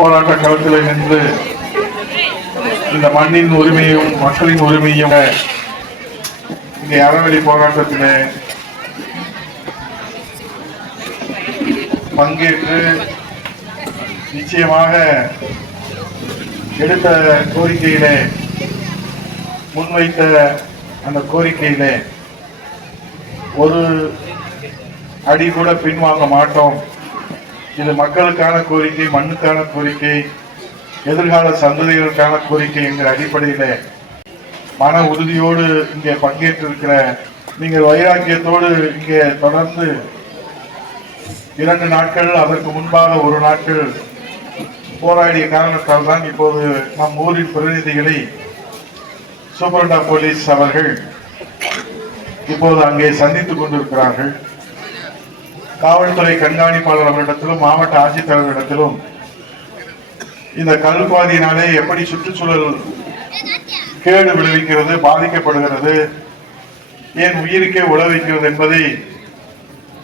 போராட்ட களத்தில் நின்று இந்த மண்ணின் உரிமையும் மக்களின் உரிமையும் இந்த அறவழி போராட்டத்திலே பங்கேற்று நிச்சயமாக எடுத்த கோரிக்கையிலே முன்வைத்த அந்த கோரிக்கையிலே ஒரு அடி கூட பின்வாங்க மாட்டோம். இது மக்களுக்கான கோரிக்கை மண்ணுக்கான கோரிக்கை எதிர்கால சந்ததிகளுக்கான கோரிக்கை என்கிற அடிப்படையில் மன உறுதியோடு இங்கே பங்கேற்றிருக்கிற நீங்கள் வைராக்கியத்தோடு இங்கே தொடர்ந்து இரண்டு நாட்கள் அதற்கு முன்பாக ஒரு நாட்கள் போராடிய காரணத்தால் தான் இப்போது நம் ஊரின் பிரதிநிதிகளை சூப்பரண்டா போலீஸ் அவர்கள் இப்போது அங்கே சந்தித்துக் கொண்டிருக்கிறார்கள். காவல்துறை கண்காணிப்பாளர் அவரிடத்திலும் மாவட்ட ஆட்சித்தலைவரிடத்திலும் இந்த கல்குவாரியினாலே எப்படி சுற்றுச்சூழல் கேடு விளைவிக்கிறது பாதிக்கப்படுகிறது ஏன் உயிருக்கே உழவைக்கிறது என்பதை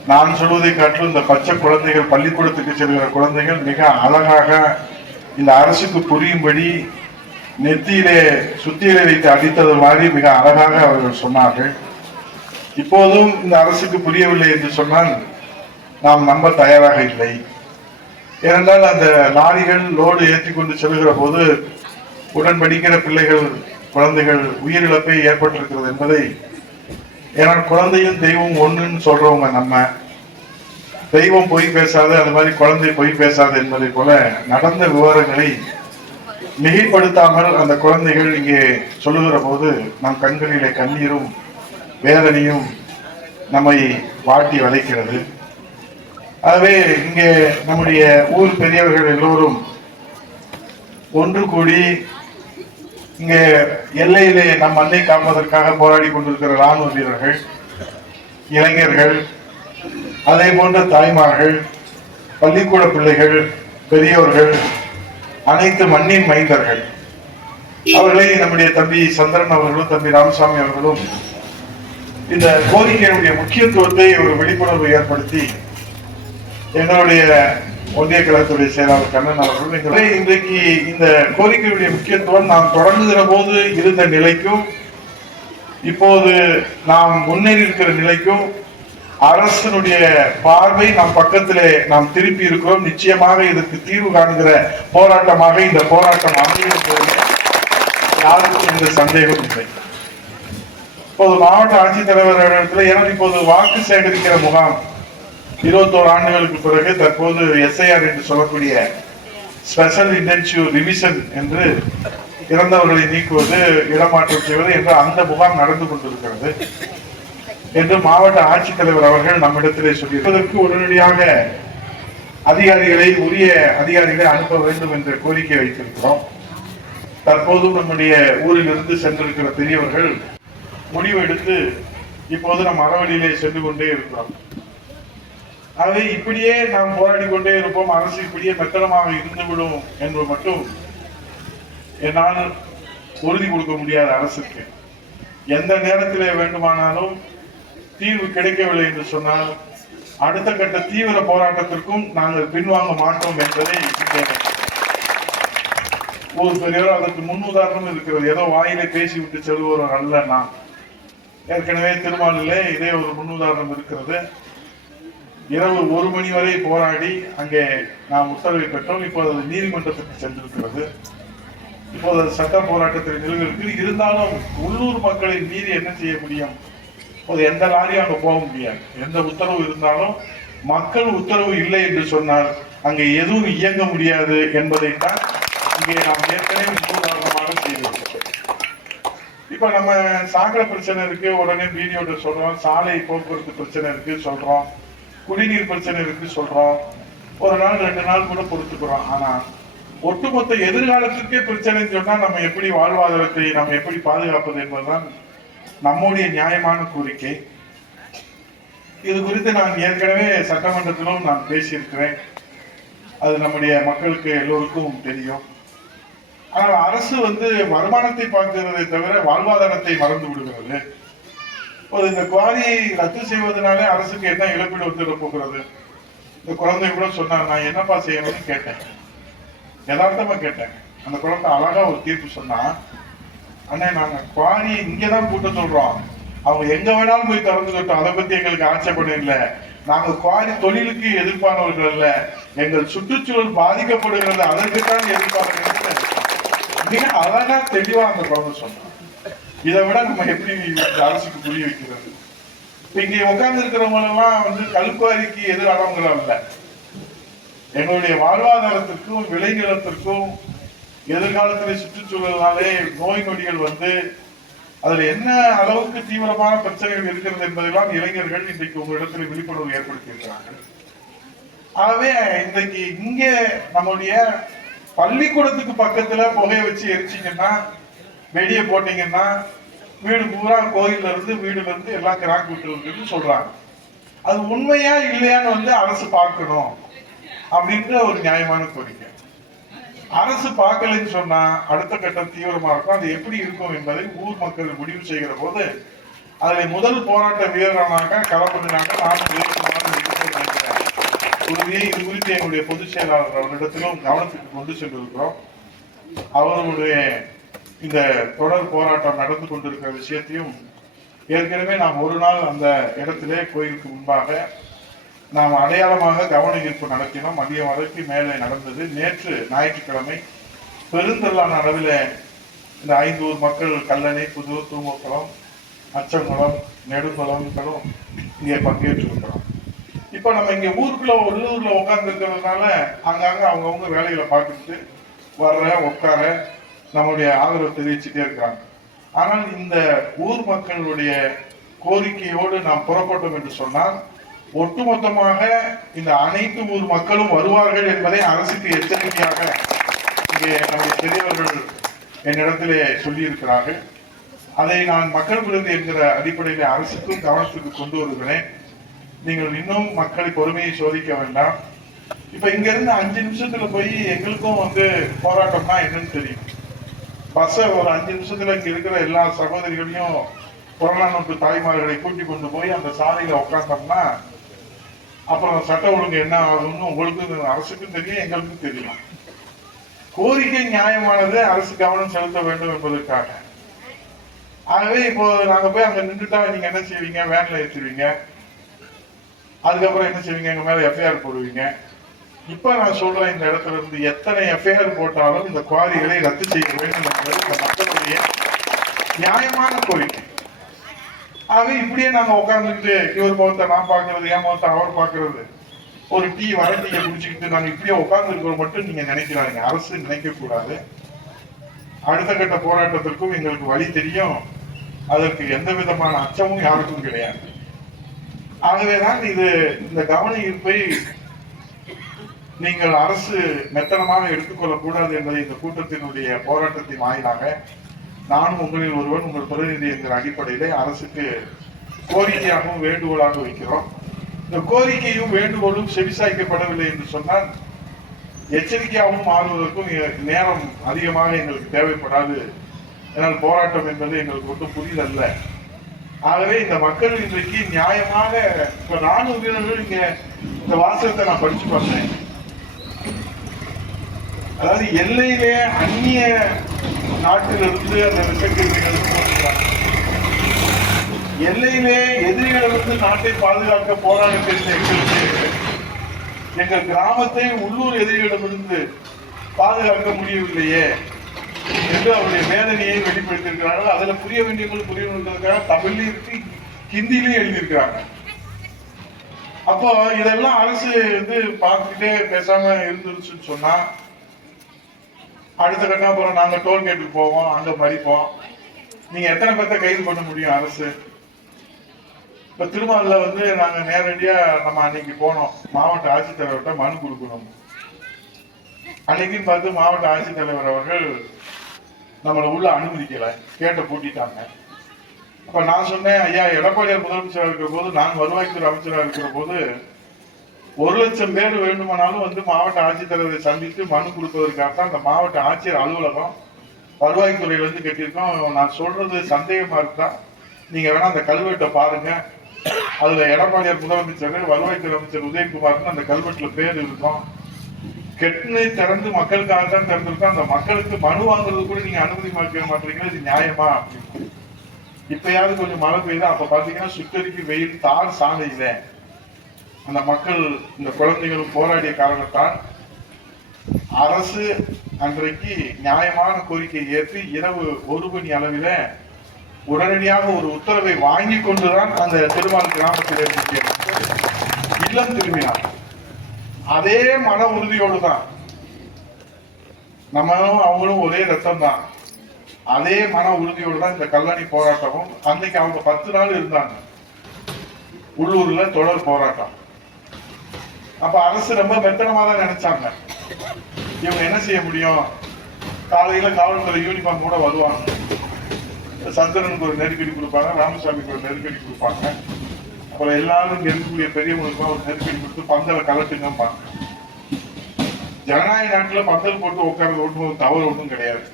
நான் சொல்வதை காட்டிலும் இந்த பச்சை குழந்தைகள் பள்ளிக்கூடத்துக்கு செல்கிற குழந்தைகள் மிக அழகாக இந்த அரசுக்கு புரியும்படி நெத்தியிலே சுத்தியிலே வைத்து அடித்தது மாதிரி மிக அழகாக அவர்கள் சொன்னார்கள். இப்போதும் இந்த அரசுக்கு புரியவில்லை என்று சொன்னால் நாம் நம்ப தயாராக இல்லை. ஏனென்றால் அந்த லாரிகள் லோடு ஏற்றி கொண்டு செல்கிற போது உடன் படிக்கிற பிள்ளைகள் குழந்தைகள் உயிரிழப்பே ஏற்பட்டிருக்கிறது என்பதை ஏன்னால் குழந்தையும் தெய்வம் ஒன்றுன்னு சொல்றவங்க நம்ம. தெய்வம் பொய் பேசாது அது மாதிரி குழந்தை பொய் பேசாது என்பதை போல நடந்த விவரங்களை மிகைப்படுத்தாமல் அந்த குழந்தைகள் இங்கே சொல்லுகிற போது நம் கண்களிலே கண்ணீரும் வேதனையும் நம்மை வாட்டி வளைக்கிறது. ஆகவே இங்கே நம்முடைய ஊர் பெரியவர்கள் எல்லோரும் ஒன்று கூடி இங்கே எல்லையிலே நம் மண்ணை காப்பதற்காக போராடி கொண்டிருக்கிற ராணுவ வீரர்கள் இளைஞர்கள் அதே போன்ற தாய்மார்கள் பள்ளிக்கூட பிள்ளைகள் பெரியோர்கள் அனைத்து மண்ணின் மைந்தர்கள். அவர்களை நம்முடைய தம்பி சந்திரன் அவர்களும் தம்பி ராமசாமி அவர்களும் இந்த கோரிக்கையினுடைய முக்கியத்துவத்தை ஒரு விழிப்புணர்வு ஏற்படுத்தி என்னுடைய ஒன்றிய கழகத்துடைய செயலாளர் கண்ணன் அவர்கள் இன்றைக்கு இந்த கோரிக்கையுடைய முக்கியத்துவம் நாம் தொடங்குகிற போது இருந்த நிலைக்கும் இப்போது நாம் முன்னேறி இருக்கிற நிலைக்கும் அரசனுடைய பார்வை நம் பக்கத்திலே நாம் திருப்பி இருக்கிறோம். நிச்சயமாக இதற்கு தீர்வு காணுகிற போராட்டமாக இந்த போராட்டம் அமையும் யாருக்கும் இந்த சந்தேகம் இல்லை. இப்போது மாவட்ட ஆட்சித்தலைவர் இடத்துல ஏன்னா இப்போது வாக்கு சேகரிக்கிற முகாம் இருபத்தோரு ஆண்டுகளுக்கு பிறகு தற்போது எஸ்ஐஆர் என்று சொல்லக்கூடிய ஸ்பெஷல் இன்டென்சிவ் ரிவிஷன் என்று இறந்தவர்களை நீக்குவது இடமாற்றம் செய்வது என்று அந்த முகாம் நடந்து கொண்டிருக்கிறது என்று மாவட்ட ஆட்சித்தலைவர் அவர்கள் நம்மிடத்திலே சொல்லியிருப்பதற்கு உடனடியாக அதிகாரிகளை உரிய அதிகாரிகளை அனுப்ப வேண்டும் என்ற கோரிக்கை வைத்திருக்கிறோம். தற்போதும் நம்முடைய ஊரில் இருந்து சென்றிருக்கிற பெரியவர்கள் முடிவு எடுத்து இப்போது நம் அறவழியிலே சென்று கொண்டே இருக்கிறோம். ஆகவே இப்படியே நாம் போராடி கொண்டே இருப்போம். அரசு இப்படியே மெத்தனமாக இருந்துவிடும் என்பது மட்டும் என்னால் உறுதி கொடுக்க முடியாது அரசுக்கு. எந்த நேரத்திலே வேண்டுமானாலும் தீர்வு கிடைக்கவில்லை என்று சொன்னால் அடுத்த கட்ட தீவிர போராட்டத்திற்கும் நாங்கள் பின்வாங்க மாட்டோம் என்பதை ஒரு பெரியவர் அதற்கு முன்னுதாரணம் இருக்கிறது. ஏதோ வாயிலே பேசிவிட்டு செல்வோர் அல்ல நான் ஏற்கனவே திருமாலிலே இதே ஒரு முன்னுதாரணம் இருக்கிறது. இரவு ஒரு மணி வரை போராடி அங்கே நாம் உத்தரவை பெற்றோம். இப்போது அது நீதிமன்றத்துக்கு சென்றிருக்கிறது. இப்போது அது சட்ட போராட்டத்தில் நிலவிருக்கு. இருந்தாலும் உள்ளூர் மக்களின் மீது என்ன செய்ய முடியும்? இப்போது எந்த லாரியும் அங்கே போக முடியாது. எந்த உத்தரவு இருந்தாலும் மக்கள் உத்தரவு இல்லை என்று சொன்னால் அங்கே எதுவும் இயங்க முடியாது என்பதைத்தான் இங்கே நாம் ஏற்கனவே உதாரணமாக செய்திருக்கிறோம். இப்போ நம்ம சாக்கடை பிரச்சனை இருக்கு. உடனே வீடியோட சொல்றோம். சாலை போக்குவரத்து பிரச்சனை இருக்கு. சொல்றோம். குடிநீர் பிரச்சனை இருக்கு சொல்றோம். ஒரு நாள் ரெண்டு நாள் கூட பொறுத்துக்கிறோம். ஆனா ஒட்டுமொத்த எதிர்காலத்திற்கே பிரச்சனைன்னு சொன்னா நம்ம எப்படி வாழ்வாதாரத்தை நம்ம எப்படி பாதுகாப்பது என்பதுதான் நம்முடைய நியாயமான கோரிக்கை. இது குறித்து நான் ஏற்கனவே சட்டமன்றத்திலும் நான் பேசியிருக்கிறேன். அது நம்முடைய மக்களுக்கு எல்லோருக்கும் தெரியும். ஆனால் அரசு வந்து வருமானத்தை பார்க்கிறதை தவிர வாழ்வாதாரத்தை மறந்து விடுகிறது. இப்போது இந்த குவாரியை ரத்து செய்வதனாலே அரசுக்கு என்ன இழப்பீடு வந்துட போகிறது? இந்த குழந்தை கூட சொன்னார் நான் என்னப்பா செய்யணும்னு கேட்டேன். யதார்த்தமா கேட்டேன். அந்த குழந்தை அழகா ஒரு தீர்ப்பு சொன்னா அண்ணே நாங்க குவாரியை இங்கதான் கூட்ட சொல்றோம் அவங்க எங்க வேணாலும் போய் திறந்துக்கிட்டோம் அதை பத்தி எங்களுக்கு ஆட்சேபணம் இல்லை. நாங்க குவாரி தொழிலுக்கு எதிர்ப்பானவர்கள் அல்ல எங்கள் சுற்றுச்சூழல் பாதிக்கப்படுகிறது. அதற்குத்தான் எதிர்ப்பானவர்கள் மிக அழகா தெளிவா அந்த குழந்தை சொன்னான். இதை விட நம்ம எப்படி அரசுக்கு புரிய வைக்கிறது? இங்கே உட்கார்ந்து இருக்கிறவங்க எல்லாம் வந்து கல்குவாரிக்கு எதிரானவங்களும் அல்ல எங்களுடைய வாழ்வாதாரத்திற்கும் விளைநிலத்திற்கும் எதிர்காலத்தில் சுற்றுச்சூழலாலே நோய் நொடிகள் வந்து அதுல என்ன அளவுக்கு தீவிரமான பிரச்சனைகள் இருக்கிறது என்பதெல்லாம் இளைஞர்கள் இன்றைக்கு உங்களிடத்தில் விழிப்புணர்வு ஏற்படுத்தி இருக்கிறார்கள் ஆகவே இன்றைக்கு இங்கே நம்முடைய பள்ளிக்கூடத்துக்கு பக்கத்துல புகையை வச்சு எரிச்சிங்கன்னா வெடியை போட்டீங்கன்னா வீடு பூரா கோயில்ல இருந்து வீடுல இருந்து எல்லாம் கிராக் விட்டு சொல்றாங்க. அது உண்மையா இல்லையான்னு வந்து அரசு பார்க்கணும் அப்படின்ற ஒரு நியாயமான கோரிக்கை. அரசு பார்க்கலன்னு சொன்னா அடுத்த கட்டம் தீவிரமா இருக்கும். அது எப்படி இருக்கும் என்பதை ஊர் மக்கள் முடிவு செய்கிற போது அதில் முதல் போராட்ட வீரரானாக்க களப்பண்ணினாங்க நானும் உறுதியை இது குறித்து எங்களுடைய பொதுச் செயலாளர் அவரிடத்திலும் கவனத்துக்கு கொண்டு சென்றிருக்கிறோம். அவர்களுடைய இந்த தொடர் போராட்டம் நடந்து கொண்டிருக்கிற விஷயத்தையும் ஏற்கனவே நாம் ஒரு நாள் அந்த இடத்திலே கோயிலுக்கு முன்பாக நாம் அடையாளமாக கவன ஈர்ப்பு நடத்தினோம். மதியம் வரைக்கும் மேலே நடந்தது. நேற்று ஞாயிற்றுக்கிழமை பெருந்தெல்லான அளவில் இந்த ஐந்தூர் மக்கள் கல்லணை புதூர் தூமக்குளம் அச்சங்குளம் நெடுங்குளங்களும் இங்கே பங்கேற்றிருக்கிறோம் இப்போ நம்ம இங்கே ஊருக்குள்ள உள்ளூரில் உட்கார்ந்து இருக்கிறதுனால அவங்கவுங்க வேலைகளை பார்த்துட்டு வர்ற உட்கார நம்முடைய ஆதரவு தெரிவிச்சுட்டே இருக்கிறாங்க ஆனால் இந்த ஊர் மக்களுடைய கோரிக்கையோடு நாம் புறப்பட்டோம் என்று சொன்னால் ஒட்டுமொத்தமாக இந்த அனைத்து ஊர் மக்களும் வருவார்கள் என்பதை அரசுக்கு எச்சரிக்கையாக இங்கே நம்முடைய பெரியவர்கள் என்னிடத்திலே சொல்லியிருக்கிறார்கள். அதை நான் மக்கள் விருது என்கிற அடிப்படையில் அரசுக்கும் கவனத்துக்கு கொண்டு வருகிறேன். நீங்கள் இன்னும் மக்களை பொறுமையை சோதிக்க வேண்டாம். இப்ப இங்க இருந்து அஞ்சு நிமிஷத்துல போய் எங்களுக்கும் வந்து போராட்டம்னா என்னன்னு தெரியும். பஸ்ஸை ஒரு அஞ்சு நிமிஷத்துல இங்க இருக்கிற எல்லா சகோதரிகளையும் புறநானூற்று தாய்மார்களை கூட்டி கொண்டு போய் அந்த சாலையில உட்காந்தோம்னா அப்புறம் சட்ட ஒழுங்கு என்ன ஆகும்னு உங்களுக்கு அரசுக்கும் தெரியும் எங்களுக்கும் தெரியும். கோரிக்கை நியாயமானது அரசு கவனம் செலுத்த வேண்டும் என்பதற்காக. ஆகவே இப்போ நாங்க போய் அங்க நின்றுட்டா நீங்க என்ன செய்வீங்க? வேன்ல ஏற்றுவீங்க அதுக்கப்புறம் என்ன செய்வீங்க? எங்க மேல எஃப்ஐஆர் போடுவீங்க. இப்ப நான் சொல்றேன் இந்த இடத்துல இருந்து எத்தனை எஃப்ஐஆர் போட்டாலும் இந்த குவாரிகளை ரத்து செய்ய வேண்டும் என்பது இந்த மக்களுடைய நியாயமான கோரிக்கை. ஆகவே இப்படியே நாங்க உட்காந்துக்கிட்டு இவர் முகத்தை நான் பாக்குறது என் முகத்தை அவர் பாக்குறது ஒரு டீ வர டீயை குடிச்சுக்கிட்டு நாங்க இப்படியே உட்காந்துருக்கிறோம் மட்டும் நீங்க நினைக்கிறாங்க அரசு நினைக்க கூடாது அடுத்த கட்ட போராட்டத்திற்கும் எங்களுக்கு வழி தெரியும். அதற்கு எந்த விதமான அச்சமும் யாருக்கும் கிடையாது. ஆகவேதான் இது இந்த கவன ஈர்ப்பை நீங்கள் அரசு மெத்தனமாக எடுத்துக்கொள்ளக்கூடாது என்பதை இந்த கூட்டத்தினுடைய போராட்டத்தின் வாயிலாக நானும் உங்களில் ஒருவன் உங்கள் பிரதிநிதி என்கிற அடிப்படையிலே அரசுக்கு கோரிக்கையாகவும் வேண்டுகோளாக வைக்கிறோம். இந்த கோரிக்கையும் வேண்டுகோளும் செவிசாய்க்கப்படவில்லை என்று சொன்னால் எச்சரிக்கையாகவும் மாறுவதற்கும் நேரம் அதிகமாக எங்களுக்கு தேவைப்படாது. ஏன்னால் போராட்டம் என்பது எங்களுக்கு ஒன்றும் புதிதல்ல ஆகவே இந்த மக்கள் இன்றைக்கு நியாயமாக இப்போ நானூறு வீரர்கள் இங்கே இந்த வாசகத்தை நான் படிச்சு பார்த்தேன். அதாவது எல்லையிலே அந்நிய நாட்டிலிருந்து அந்த விஷக்கிருமிகள் எல்லையிலே எதிரிகளிருந்து நாட்டை பாதுகாக்க போராட தெரிந்த எங்களுக்கு எங்கள் கிராமத்தை உள்ளூர் எதிரிகளிடமிருந்து பாதுகாக்க முடியவில்லையே என்று அவருடைய வேதனையை வெளிப்படுத்தியிருக்கிறார்கள். அதில் புரிய வேண்டியவர்கள் புரியணுன்றதுக்காக தமிழ்லையும் இருக்கு ஹிந்திலையும் எழுதியிருக்கிறாங்க. அப்போ இதெல்லாம் அரசு வந்து பார்த்துக்கிட்டே பேசாம இருந்துருச்சுன்னு சொன்னா அடுத்த கட்டம் அப்புறம் நாங்க டோல்கேட்டுக்கு போவோம். அங்க மறிப்போம். நீங்க எத்தனை பேர்த்த கைது பண்ண முடியும் அரசு? இப்ப திருமாலில் வந்து நாங்க நேரடியா நம்ம அன்னைக்கு போனோம். மாவட்ட ஆட்சித்தலைவர்கிட்ட மனு கொடுக்கணும். அன்னைக்குன்னு பார்த்து மாவட்ட ஆட்சித்தலைவர் அவர்கள் நம்மளை உள்ள அனுமதிக்கல. கேட்ட பூட்டிட்டாங்க. அப்ப நான் சொன்னேன் ஐயா எடப்பாடியார் முதலமைச்சராக இருக்கிற போது நான் வருவாய்த்துறை அமைச்சராக இருக்கிற போது ஒரு லட்சம் பேர் வேண்டுமானாலும் வந்து மாவட்ட ஆட்சித்தலைவரை சந்தித்து மனு கொடுப்பதற்காக தான் அந்த மாவட்ட ஆட்சியர் அலுவலகம் வருவாய்த்துறையில இருந்து கட்டியிருக்கோம். நான் சொல்றது சந்தேகமா இருக்கா நீங்க வேணா அந்த கல்வெட்டை பாருங்க. அதுல எடப்பாடியார் முதலமைச்சர் வருவாய்த்துறை அமைச்சர் உதயகுமார்னு அந்த கல்வெட்டுல பேர் இருக்கும். கெட்டுன்னு திறந்து மக்களுக்காக தான் திறந்துருக்கோம். அந்த மக்களுக்கு மனு வாங்குறது கூட நீங்க அனுமதி மாற்ற மாட்டீங்கன்னா இது நியாயமா? அப்படின்னு. இப்பயாவது கொஞ்சம் மழை பெய்யுது அப்ப பாத்தீங்கன்னா சுட்டரிக்கு வெயில் தார் சாலையில. அந்த மக்கள் இந்த குழந்தைகள் போராடிய காரணத்தால் அரசு அன்றைக்கு நியாயமான கோரிக்கை ஏற்று இரவு ஒரு மணி அளவில் உடனடியாக ஒரு உத்தரவை வாங்கி கொண்டுதான் அந்த திருமால் கிராமத்தில் இருந்துச்சு. இல்லம் திரும்பினார். அதே மன உறுதியோடு தான். நம்மளும் அவங்களும் ஒரே ரத்தம் தான் அதே மன உறுதியோடு தான் இந்த கல்லணை போராட்டமும் அன்னைக்கு அவங்க பத்து நாள் இருந்தாங்க. உள்ளூர்ல தொடர் போராட்டம். அப்ப அரசு ரொம்ப மெத்தனமா தான் நினைச்சாங்க. இவங்க என்ன செய்ய முடியும்? காலையில காவல்துறை யூனிஃபார்ம் கூட வருவாங்க. சந்திரனுக்கு ஒரு நெருக்கடி கொடுப்பாங்க ராமசாமிக்கு ஒரு நெருக்கடி கொடுப்பாங்க. அப்புறம் எல்லாரும் இருக்கக்கூடிய பெரியவங்களுக்கு ஒரு நெருக்கடி கொடுத்து பந்தலை கலட்டுங்கம்பாங்க. ஜனநாயக நாட்டுல பந்தல் போட்டு உட்கார்றது ஒன்றும் தவறு ஒன்றும் கிடையாது.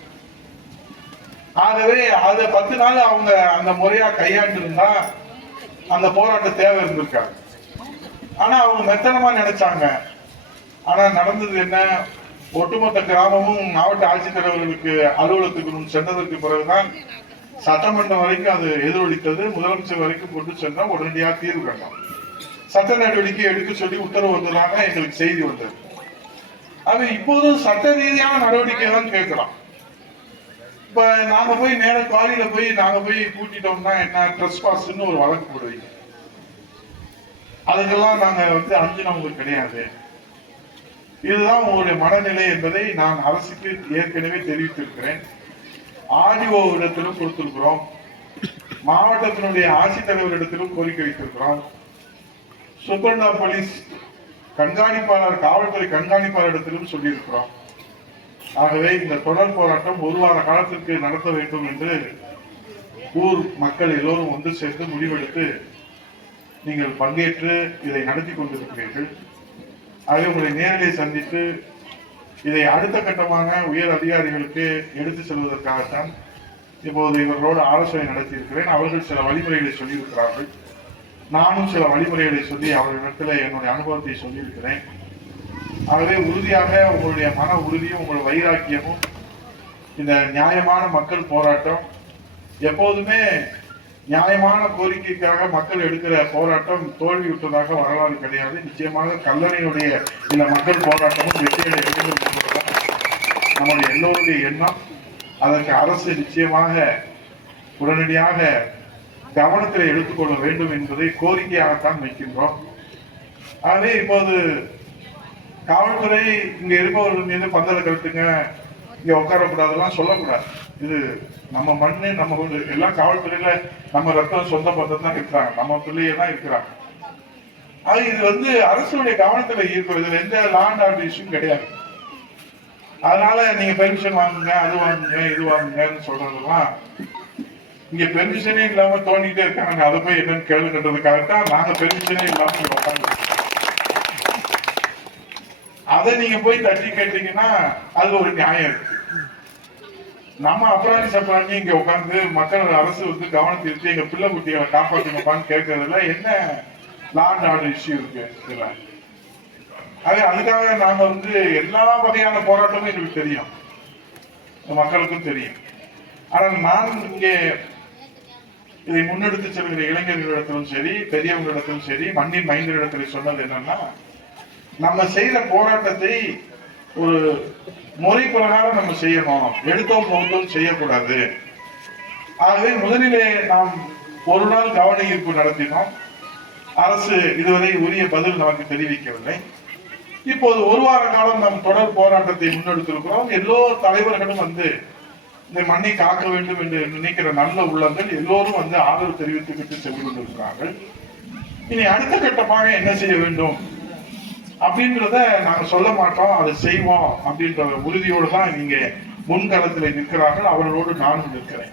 ஆகவே அதை பத்து நாள் அவங்க அந்த முறையா கையாண்டு இருந்தா அந்த போராட்ட தேவை இருந்திருக்காங்க ஆனா அவங்க மெத்தனமா நினைச்சாங்க. ஆனா நடந்தது என்ன? ஒட்டுமொத்த கிராமமும் மாவட்ட ஆட்சித்தலைவர்களுக்கு அலுவலகத்துக்கு முன் சென்றதற்கு பிறகுதான் சட்டமன்றம் வரைக்கும் அது எதிரொலித்தது. முதலமைச்சர் வரைக்கும் கொண்டு சென்றோம் உடனடியாக தீர்வு கண்டோம். சட்ட நடவடிக்கை எடுக்க சொல்லி உத்தரவு வந்ததாக எங்களுக்கு செய்தி வந்தது. அது இப்போதும் சட்ட ரீதியான நடவடிக்கை தான் கேட்கிறோம். இப்ப நாங்க போய் நேர காலையில போய் நாங்க போய் கூட்டிட்டோம்னா என்ன? ட்ரெஸ் பாஸ்ன்னு ஒரு வழக்கு போடுவீங்க. அதுக்கெல்லாம் நாங்க வந்து அஞ்சினவங்க கிடையாது. இதுதான் உங்களுடைய மனநிலை என்பதை நான் அரசுக்கு ஏற்கனவே தெரிவித்திருக்கிறேன். ஆர்டிஓ இடத்திலும் கொடுத்திருக்கிறோம். மாவட்டத்தினுடைய ஆட்சித்தலைவரிடத்திலும் கோரிக்கை வைத்திருக்கிறோம். சுப்பர்ணா போலீஸ் கண்காணிப்பாளர் காவல்துறை கண்காணிப்பாளர் இடத்திலும் சொல்லியிருக்கிறோம். ஆகவே இந்த தொடர் போராட்டம் ஒரு வார காலத்திற்கு நடத்த வேண்டும் என்று ஊர் மக்கள் எல்லோரும் ஒன்று சேர்ந்து முடிவெடுத்து நீங்கள் பங்கேற்று இதை நடத்தி கொண்டிருக்கிறீர்கள். ஆகவே உங்களை நேரிலே சந்தித்து இதை அடுத்த கட்டமாக உயர் அதிகாரிகளுக்கு எடுத்து செல்வதற்காகத்தான் இப்போது இவர்களோடு ஆலோசனை நடத்தியிருக்கிறேன். அவர்கள் சில வழிமுறைகளை சொல்லியிருக்கிறார்கள். நானும் சில வழிமுறைகளை சொல்லி அவர்களிடத்தில் என்னுடைய அனுபவத்தை சொல்லியிருக்கிறேன். ஆகவே உறுதியாக உங்களுடைய மன உறுதியும் உங்கள் வைராக்கியமும் இந்த நியாயமான மக்கள் போராட்டம் எப்போதுமே நியாயமான கோரிக்கைக்காக மக்கள் எடுக்கிற போராட்டம் தோல்வியுற்றதாக வரலாறு கிடையாது. நிச்சயமாக கல்லணையுடைய இந்த மக்கள் போராட்டமும் வெற்றியை வேண்டும் நம்முடைய எல்லோருடைய எண்ணம். அதற்கு அரசு நிச்சயமாக உடனடியாக கவனத்தில் எடுத்துக்கொள்ள வேண்டும் என்பதை கோரிக்கையாகத்தான் வைக்கின்றோம். ஆகவே இப்போது காவல்துறை இங்க இருப்பவர்கள் மீது பந்தலை கட்டுங்க இங்க உட்காரக்கூடாதெல்லாம் சொல்லக்கூடாது. இது நம்ம மண்ணு நம்ம எல்லாம் காவல்துறையில நம்ம ரத்தம் சொந்த பந்தம் தான் இருக்கிறாங்க. நம்ம பிள்ளையே தான் இருக்கிறாங்க. அது இது வந்து அரசுடைய கவனத்துல ஈர்க்கும். இதுல எந்த லாண்ட் ஆர்டர் இஷ்யூ கிடையாது. அதனால நீங்க பெர்மிஷன் வாங்குங்க அது வாங்குங்க இது வாங்குங்கன்னு சொல்றதெல்லாம் இங்க பெர்மிஷனே இல்லாம தோண்டிட்டே இருக்காங்க. அதை போய் என்னன்னு கேளுன்றதுக்காகத்தான் நாங்க பெர்மிஷனே இல்லாம உட்காந்து அதை நீங்க போய் தட்டி கேட்டீங்கன்னா அது ஒரு நியாயம் இருக்கு. நம்ம அப்ராணி சப்ராணி இங்க உட்கார்ந்து மக்கள் அரசு வந்து கவனம் திருத்தி எங்க பிள்ளை குட்டிகளை காப்பாத்துங்கப்பான்னு கேட்கறதுல என்ன லாண்ட் ஆர்டர் இஷ்யூ இருக்கு இதுல அது அதுக்காக நாங்க வந்து எல்லா வகையான போராட்டமும் எங்களுக்கு தெரியும். மக்களுக்கும் தெரியும். ஆனால் நான் இங்கே இதை முன்னெடுத்து செல்கிற இளைஞர்களிடத்திலும் சரி பெரியவங்களிடத்திலும் சரி மண்ணின் மைந்தரிடத்தில் சொன்னது என்னன்னா நம்ம செய்த போராட்டத்தை ஒரு முறை பிரகாரம் நம்ம செய்யணும். எடுத்தோம் போட்டோம் செய்யக்கூடாது. ஆகவே முதலிலே நாம் ஒரு நாள் கவன ஈர்ப்பு நடத்தினோம். அரசு இதுவரை உரிய பதில் நமக்கு தெரிவிக்கவில்லை. இப்போது ஒரு வார காலம் நாம் தொடர் போராட்டத்தை முன்னெடுத்திருக்கிறோம். எல்லோ தலைவர்களும் வந்து இந்த மண்ணை காக்க வேண்டும் என்று நினைக்கிற நல்ல உள்ளங்கள் எல்லோரும் வந்து ஆதரவு தெரிவித்துக்கிட்டு சென்று கொண்டிருக்கிறார்கள். இனி அடுத்த கட்டமாக என்ன செய்ய வேண்டும்? அப்படின்றத நாங்கள் சொல்ல மாட்டோம். அதை செய்வோம் அப்படின்ற உறுதியோடு தான் நீங்க முன்களத்தில் நிற்கிறார்கள். அவர்களோடு நானும் நிற்கிறேன்.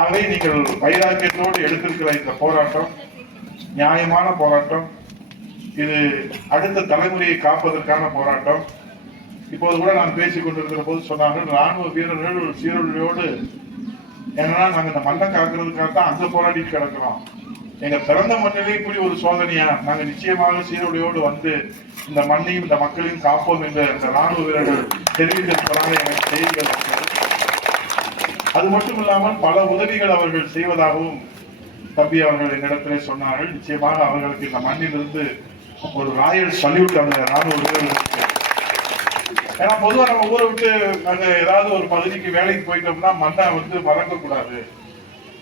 ஆகவே நீங்கள் வைராக்கியத்தோடு எடுத்திருக்கிற இந்த போராட்டம் நியாயமான போராட்டம் இது அடுத்த தலைமுறையை காப்பதற்கான போராட்டம். இப்போது கூட நான் பேசிக் கொண்டிருக்கிற போது சொன்னார்கள் ராணுவ வீரர்கள் ஒரு சீரழியோடு என்னன்னா நாங்கள் இந்த மண்ணை காக்கிறதுக்காக தான் அங்கே போராடி கிடக்கிறோம். எங்க பிறந்த மண்ணிலே இப்படி ஒரு சோதனையா நாங்க நிச்சயமாக சீருடையோடு வந்து இந்த மண்ணையும் இந்த மக்களையும் காப்போம் என்ற இந்த ராணுவ வீரர்கள் தெரிவித்திருப்பதாக எனக்கு செய்திகள் அது மட்டும் இல்லாமல் பல உதவிகள் அவர்கள் செய்வதாகவும் தம்பி அவர்கள் என்னிடத்திலே சொன்னார்கள். நிச்சயமாக அவர்களுக்கு இந்த மண்ணிலிருந்து ஒரு ராயல் சல்யூட் அந்த ராணுவ வீரர்களுக்கு ஏன்னா பொதுவாக நம்ம ஊரை விட்டு நாங்கள் ஏதாவது ஒரு பகுதிக்கு வேலைக்கு போயிட்டோம்னா மண்ணை வந்து மறக்கக்கூடாது.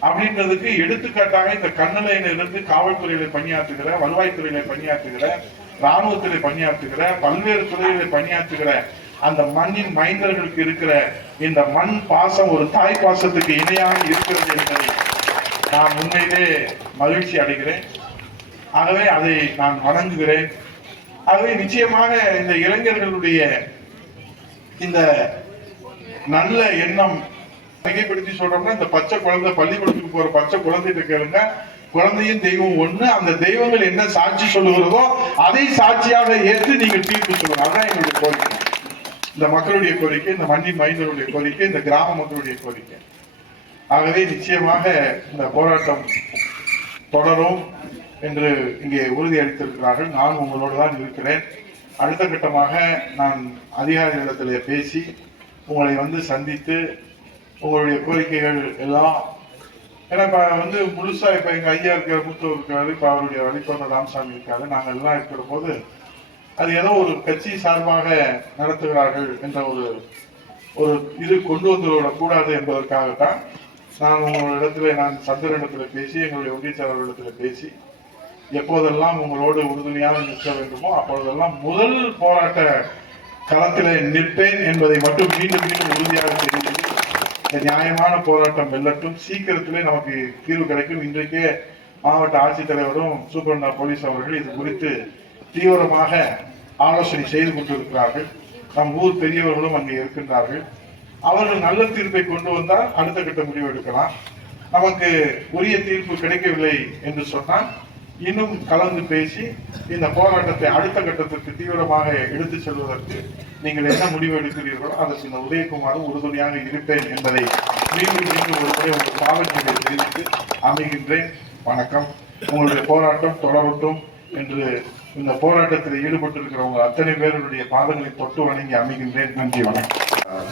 அப்படின்றதுக்கு எடுத்துக்காட்டாக இந்த கண்ணலையிலிருந்து காவல்துறையில பணியாற்றுகிற வருவாய்த்துறையில பணியாற்றுகிற இராணுவத்திலே பணியாற்றுகிற பல்வேறு துறையில பணியாற்றுகிற அந்த மண்ணின் மைந்தர்களுக்கு இருக்கிற இந்த மண் பாசம் ஒரு தாய் பாசத்துக்கு இணையாக இருக்கிறது என்பதை நான் உண்மையிலே மகிழ்ச்சி அடைகிறேன். ஆகவே அதை நான் வணங்குகிறேன். ஆகவே நிச்சயமாக இந்த இளைஞர்களுடைய இந்த நல்ல எண்ணம் மிகைப்படுத்தி சொல்றோம்னா இந்த பச்சை குழந்தை பள்ளிக்கூடத்துக்கு போற பச்சை குழந்தைகிட்ட கேளுங்க. குழந்தையும் தெய்வம் ஒண்ணு. அந்த தெய்வங்கள் என்ன சாட்சி சொல்லுகிறதோ அதை சாட்சியாக ஏற்று நீங்கள் தீர்ப்பு சொல்லணும். அதான் எங்களுடைய கோரிக்கை. இந்த மக்களுடைய கோரிக்கை இந்த மண்டி மைந்தருடைய கோரிக்கை இந்த கிராம மக்களுடைய கோரிக்கை. ஆகவே நிச்சயமாக இந்த போராட்டம் தொடரும் என்று இங்கே உறுதி அளித்திருக்கிறார்கள். நான் உங்களோடு தான் இருக்கிறேன். அடுத்த கட்டமாக நான் அதிகாரிகளிடத்திலே பேசி உங்களை வந்து சந்தித்து உங்களுடைய கோரிக்கைகள் எல்லாம். ஏன்னா இப்போ வந்து முழுசா இப்ப எங்கள் ஐயா இருக்கிற மூத்தவர் இருக்காரு இப்போ அவருடைய வழிபாடு ராமசாமி இருக்காரு. நாங்கள் எல்லாம் இருக்கிற போது அது ஏதோ ஒரு கட்சி சார்பாக நடத்துகிறார்கள் என்ற ஒரு ஒரு இது கொண்டு வந்து விடக்கூடாது என்பதற்காகத்தான் நான் உங்களிடத்துல நான் சந்திரனிடத்துல பேசி எங்களுடைய ஒன்றிய பேசி எப்போதெல்லாம் உங்களோடு உறுதுணையாக நிற்க வேண்டுமோ அப்பொழுதெல்லாம் முதல் போராட்ட களத்தில் நிற்பேன் என்பதை மட்டும் மீண்டும் மீண்டும் உறுதியாக தெரிவித்து இந்த நியாயமான போராட்டம் வெல்லட்டும். சீக்கிரத்திலே நமக்கு தீர்வு கிடைக்கும். இன்றைக்கே மாவட்ட ஆட்சித்தலைவரும் சூப்பரண்டா போலீஸ் அவர்கள் இது குறித்து தீவிரமாக ஆலோசனை செய்து கொண்டிருக்கிறார்கள். நம் ஊர் பெரியவர்களும் அங்கே இருக்கின்றார்கள். அவர்கள் நல்ல தீர்ப்பை கொண்டு வந்தால் அடுத்த கட்ட முடிவு எடுக்கலாம். நமக்கு உரிய தீர்ப்பு கிடைக்கவில்லை என்று சொன்னால் இன்னும் கலந்து பேசி இந்த போராட்டத்தை அடுத்த கட்டத்திற்கு தீவிரமாக எடுத்து செல்வதற்கு நீங்கள் என்ன முடிவு எடுக்கிறீர்களோ அதற்கு இந்த உதயகுமாரும் உறுதுணையாக இருப்பேன் என்பதை மீண்டும் மீண்டும் ஒரு முறை உங்கள் பாவனைகளை தெரிவித்து அமைகின்றேன். வணக்கம். உங்களுடைய போராட்டம் தொடரட்டும் என்று இந்த போராட்டத்தில் ஈடுபட்டிருக்கிறவங்க அத்தனை பேருடைய பாதங்களை தொட்டு வணங்கி அமைகின்றேன். நன்றி வணக்கம்.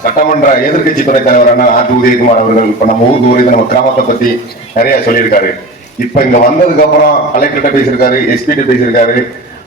சட்டமன்ற எதிர்க்கட்சி துறை தலைவரான ஆர். உதயகுமார் அவர்கள் இப்ப நம்ம ஊர் தூரத்தை நம்ம கிராமத்தை பத்தி நிறைய சொல்லியிருக்காரு. இப்ப இங்க வந்ததுக்கு அப்புறம் கலெக்டர்கிட்ட பேசியிருக்காரு எஸ்பிட்ட பேசியிருக்காரு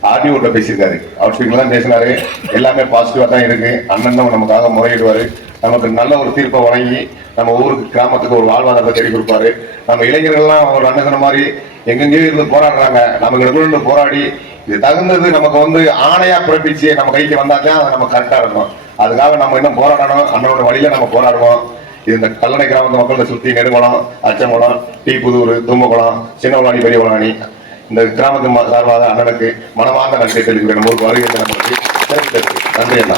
ஆர்டிஓட்ட பேசியிருக்காரு. அவுட் தான் பேசினாரு. எல்லாமே பாசிட்டிவா தான் இருக்கு. அண்ணன் தான் நமக்காக முறையிடுவாரு. நமக்கு நல்ல ஒரு தீர்ப்பை வழங்கி நம்ம ஊருக்கு கிராமத்துக்கு ஒரு வாழ்வாதாரத்தை தேடி கொடுப்பாரு. நம்ம இளைஞர்கள்லாம் ஒரு அண்ணன் சொன்ன மாதிரி எங்கெங்கேயோ இருந்து போராடுறாங்க. நமக்கு இருந்து போராடி இது தகுந்தது நமக்கு வந்து ஆணையா பிறப்பிச்சு நம்ம கைக்கு வந்தாதான் அது நம்ம கரெக்டா இருக்கும். அதுக்காக நம்ம இன்னும் போராடணும். அண்ணனோட வழியில நம்ம போராடுவோம். இந்த கல்லணை கிராமத்து மக்களை சுத்தி நெடுங்குளம் அச்சங்குளம் டி புதூர் தும்பகுளம் சின்னகுளாணி பெரியகுளாணி இந்த கிராமத்து ம- சார்பாக அண்ணனுக்கு மனமார்ந்த நன்றி தெரிவிக்கிறேன். நம்ம ஊருக்கு வருகை நன்றி அண்ணா